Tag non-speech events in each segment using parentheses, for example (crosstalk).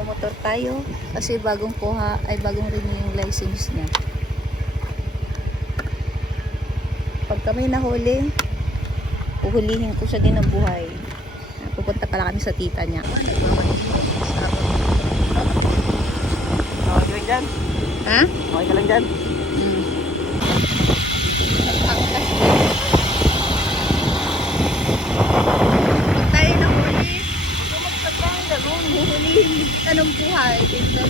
Magmamotor tayo kasi bagong kuha ay bagong renew yung license niya. Pag kami nahuli, uhulihin ko siya din ng buhay. Pupunta pala kami sa tita niya. Okay ka lang dyan? Ha? Okay ka lang dyan? Mm. Pag tayo nahuli, huwag ka magpagpang ganun. Huhulihin ka ng buhay. Ito.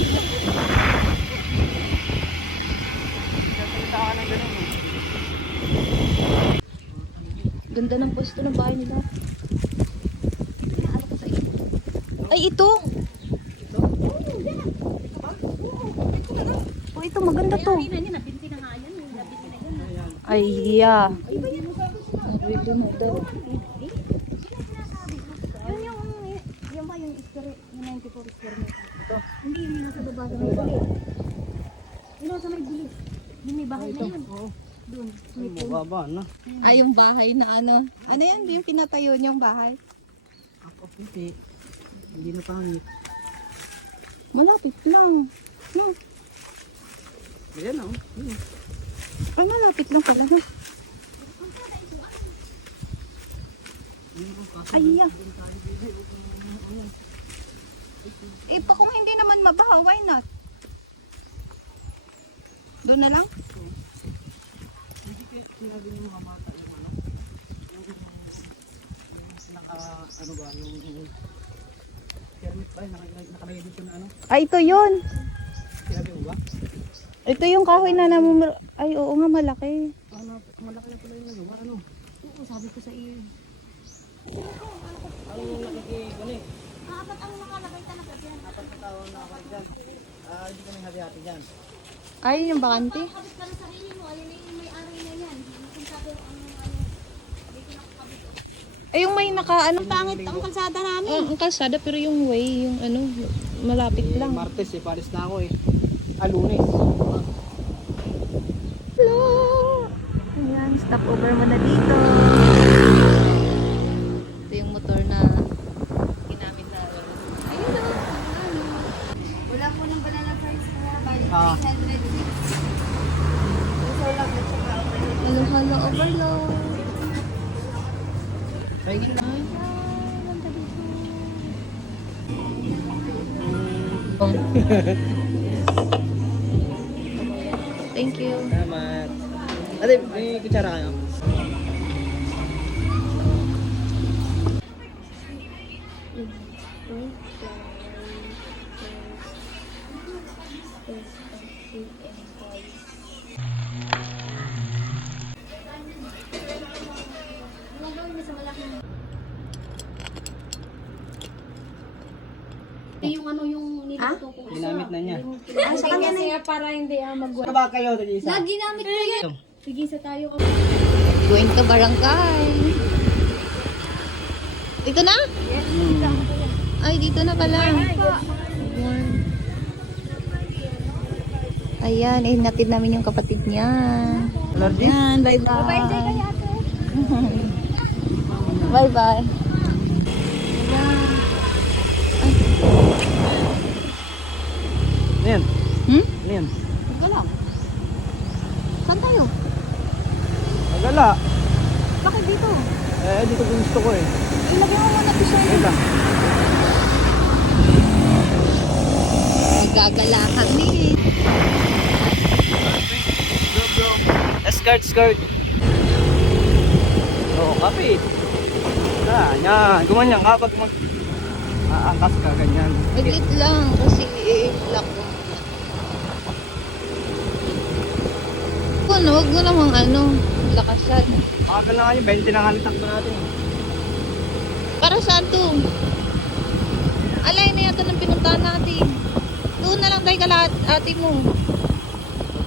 Salita ka ng ganun. Ganda ng pwesto ng bahay nila. Ay, ito! Oh, ito maganda to. Ay, yeah. Yun yung, yung ba yung square, yung 94 square meter? Ito? Hindi, yung nasa baba sa may bilis. Yung nasa may bilis. Yung may bahay na yun. Oo. Doon. Ay, mababa, no? Ay, yung bahay na ano. Ano yan? Yung pinatayo niyong bahay? Ako, hindi. Hindi na pangit. Malapit lang. Hmm. Ayan oh. Hmm. Ay, malapit lang pala. No? Ay, yeah. Eh, pa kung hindi naman mabaha, why not? Doon na lang? Hindi kayo sinabi ng mga bata yung ano? Yung, naka, ano ba, yung, permit ba? Naka, nakalagay dito na ano? Ay, ito yun. Sinabi mo? Ito yung kahoy na namumur... Ay, oo nga, malaki. Ano, malaki na pala yung lugar, ano? Oo, sabi ko sa iyo. Ano yung nakikikunik? Apat ang nakalagay talaga dyan. Apat na tao na ako dyan. Ah, hindi kami hati-hati dyan. Ay, yung bakante. Kabit ka ng sarili mo. Ayun na yung may-ari na yan. Kung sabi ang ano, ano, dito na kabit. Ay, yung may naka, ano, Pangit ang kalsada namin. Oh, ang kalsada pero yung way, yung ano, malapit Eh, lang. Martes eh, palis na ako eh. Ah, lunes. Hello! Ayan, stop over mo na dito. Ito yung motor na ginamit na. Ayun na. Wala po ng banana price kaya bali Ah. 306. Gusto lang at saka Hello, hello, overload. Pahingin na. Thank you. Salamat. Ate, may kutsara kayo? Yung ano yung niluto ko. Ginamit na niya. Ah, sa kanya na para hindi ah magwa. Ano ba kayo, Tati Isa? Lagi namin ko yan. Sige sa tayo. Going to barangay. Dito na? Ay, dito na pala. Ayan. Ayan, eh, natid namin yung kapatid niya. Ayan, bye-bye. Bye-bye. (laughs) Ano yan? Hmm? Ano yan? Wala. Saan tayo? Magala. Bakit dito? Eh, dito ko gusto ko eh. Ilagay mo muna ito siya. Wait lang. Magagala kami. Skirt, skirt. Oo, kape. Ah, yan. Gumanyan ka pag mag... Aangkas ka, ganyan. Wait lang kasi i-lock ko. Ano, wag mo namang ano, lakasan. Makagal na kayo, 20 na nga takbo natin. Para saan to? Alay na yata ng pinuntahan natin. Doon na lang tayo kalat ate mo.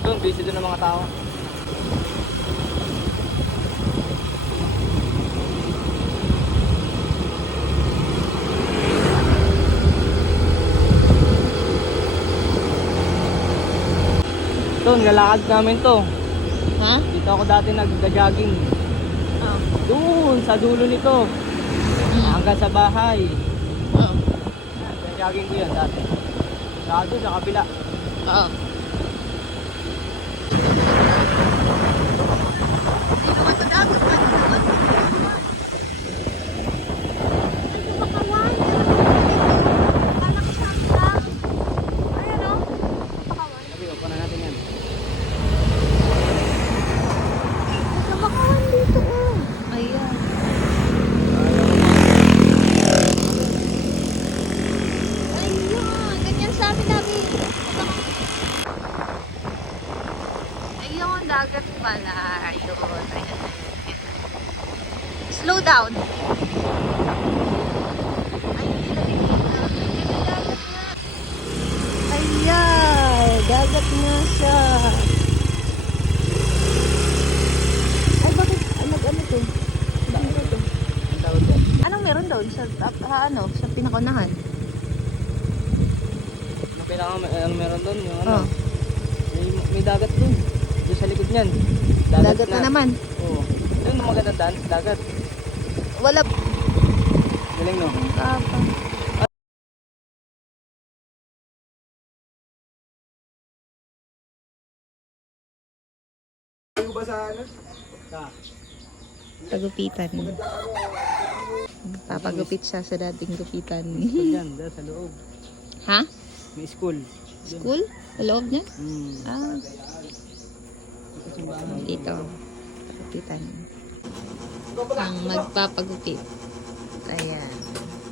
Doon, busy doon ang mga tao. Doon, lalakad namin to. Ha? Dito ako dati nagda-jogging. Oh. Doon, sa dulo nito. Hanggang sa bahay. Oh. Nagda-jogging ko yan dati. Saka doon, sa kabila. Oo. Pakawan. Kala ko sabi lang. Ayan o. Pakawan. Sabi ko, kunan natin yan. Pakawan dito oh. Ayan. Ayun. Ganyan sabi namin. Ayun, dagat pala. Ayun. Ayan. Slow down. Ayan. Dagat na siya. Ay, bakit? Ano, ano to? Ano to? Anong meron doon sa, ah, ano, sa pinakunahan? Ang pinaka, ano meron doon, yung ano, Oh, may, may dagat doon. Sa likod niyan. dagat na naman. Oo. Ang magandang daan, dagat. Wala Galing no? pa. Ka. Pagupitan. Papagupit siya sa dating gupitan. School yan, dahil sa loob. ha? May school. School? Sa loob niya? Hmm. Ah. Dito. Pagupitan. Ang magpapagupit. Ayan.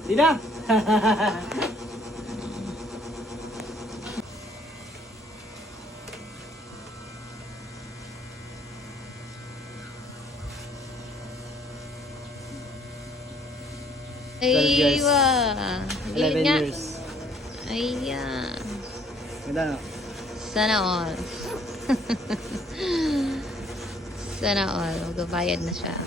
Di na! (laughs) Twelve years. Aywa. Gilid 11 nga. years. Ayan. Ganda no? Sana all. (laughs) Sana all. Magbabayad na siya.